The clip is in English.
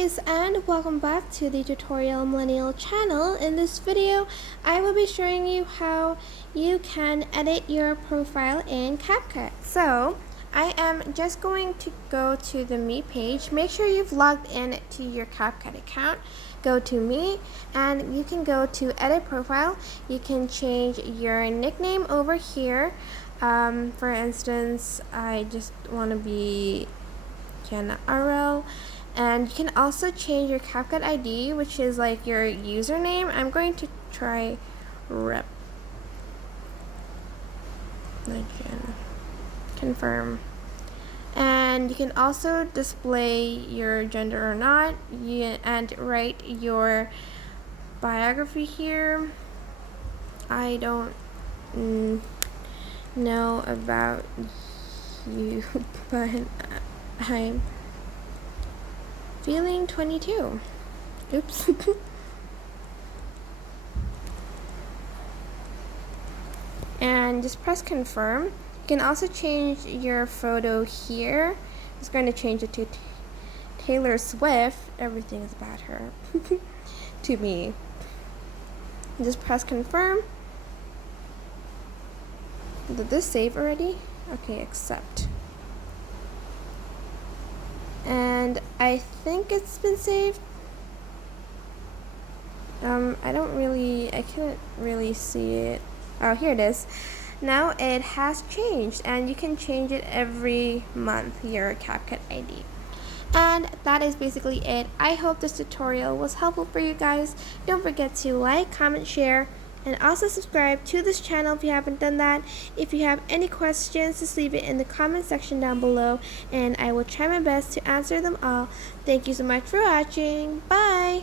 guys, and welcome back to the Tutorial Millennial channel. In this video, I will be showing you how you can edit your profile in CapCut. So, I am just going to go to the Me page. Make sure you've logged in to your CapCut account. Go to Me, and you can go to Edit Profile. You can change your nickname over here. For instance, I just want to be Kiana RL. And you can also change your CapCut ID, which is like your username. I'm going to try rep. Again, confirm. And you can also display your gender or not, and write your biography here. I don't know about you, but I'm feeling 22. Oops. And just press confirm. You can also change your photo here. It's going to change it to Taylor Swift. Everything is about her. To me. Just press confirm. Did this save already? Okay, accept. And I think it's been saved. I can't really see it. Oh, here it is. Now it has changed, and you can change it every month, your CapCut ID. And that is basically it. I hope this tutorial was helpful for you guys. Don't forget to like, comment, share, and also subscribe to this channel if you haven't done that. If you have any questions, just leave it in the comment section down below, and I will try my best to answer them all. Thank you so much for watching. Bye!